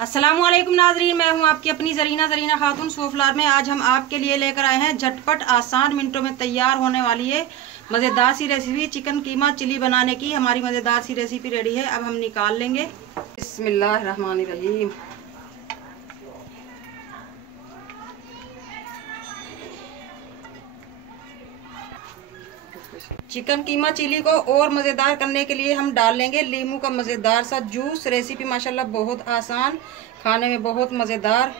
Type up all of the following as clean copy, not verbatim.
अस्सलामुअलैकुम नाजरीन, मैं हूं आपकी अपनी जरीना खातून सोफलार में। आज हम आपके लिए लेकर आए हैं झटपट आसान मिनटों में तैयार होने वाली है मज़ेदार सी रेसिपी चिकन कीमा चिली बनाने की। हमारी मज़ेदार सी रेसिपी रेडी है, अब हम निकाल लेंगे। बिस्मिल्लाहिर्रहमानिर्रहीम। चिकन कीमा चिली को और मज़ेदार करने के लिए हम डाल लेंगे लीमू का मज़ेदार सा जूस। रेसिपी माशाल्लाह बहुत आसान, खाने में बहुत मज़ेदार।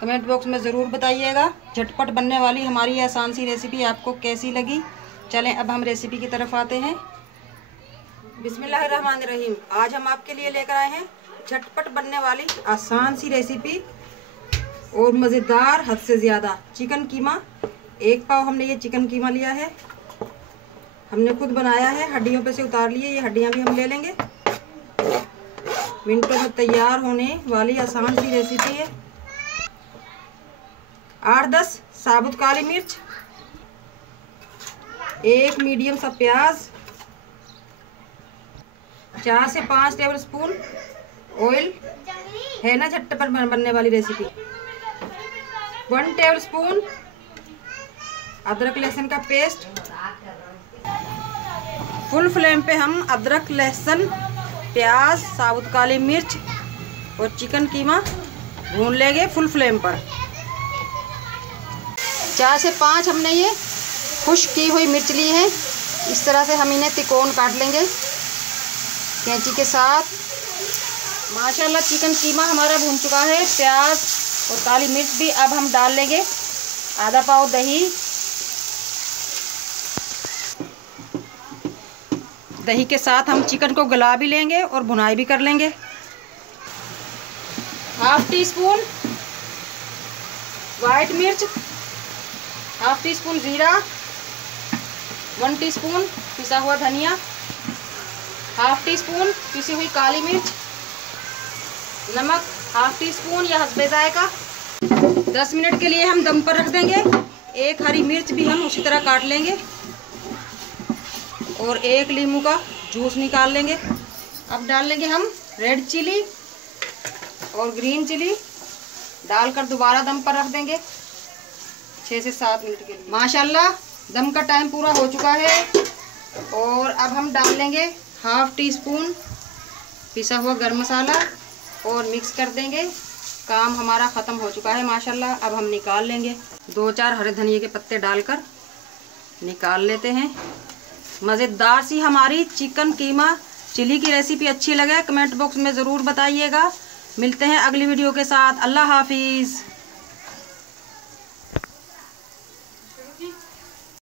कमेंट बॉक्स में ज़रूर बताइएगा झटपट बनने वाली हमारी आसान सी रेसिपी आपको कैसी लगी। चलें अब हम रेसिपी की तरफ आते हैं। बिस्मिल्लाहिर्रहमानिर्रहीम। आज हम आपके लिए लेकर आए हैं झटपट बनने वाली आसान सी रेसिपी और मज़ेदार हद से ज़्यादा चिकन कीमा। 1 पाव हमने ये चिकन कीमा लिया है, हमने खुद बनाया है, हड्डियों पे से उतार लिए। ये हड्डियां भी हम ले लेंगे। मिनटों में तैयार होने वाली आसान सी रेसिपी है। 8-10 साबुत काली मिर्च, 1 मीडियम सा प्याज, 4 से 5 टेबल स्पून ऑयल है ना झटपट बनने वाली रेसिपी। 1 टेबल स्पून अदरक लहसुन का पेस्ट। फुल फ्लेम पे हम अदरक लहसुन प्याज साबुत काली मिर्च और चिकन कीमा भून लेंगे फुल फ्लेम पर। 4 से 5 हमने ये खुश्क की हुई मिर्च ली है। इस तरह से हम इन्हें तिकोन काट लेंगे कैंची के साथ। माशाल्लाह चिकन कीमा हमारा भून चुका है, प्याज और काली मिर्च भी। अब हम डाल लेंगे आधा पाव दही के साथ हम चिकन को गला भी लेंगे और भुनाई भी कर लेंगे। 1/2 टीस्पून वाइट मिर्च, 1/2 टीस्पून जीरा, 1 टीस्पून पिसा हुआ धनिया, 1/2 टीस्पून पिसी हुई काली मिर्च, नमक 1/2 टीस्पून या हस्बे जायका। 10 मिनट के लिए हम दम पर रख देंगे। 1 हरी मिर्च भी हम उसी तरह काट लेंगे और 1 लीमू का जूस निकाल लेंगे। अब डाल लेंगे हम रेड चिली और ग्रीन चिली, डालकर दोबारा दम पर रख देंगे 6 से 7 मिनट के लिए। माशाल्लाह दम का टाइम पूरा हो चुका है और अब हम डाल लेंगे 1/2 टीस्पून पिसा हुआ गरम मसाला और मिक्स कर देंगे। काम हमारा ख़त्म हो चुका है माशाल्लाह। अब हम निकाल लेंगे। 2-4 हरे धनिए के पत्ते डालकर निकाल लेते हैं। मज़ेदार सी हमारी चिकन कीमा चिली की रेसिपी अच्छी लगे कमेंट बॉक्स में ज़रूर बताइएगा। मिलते हैं अगली वीडियो के साथ। अल्लाह हाफिज़।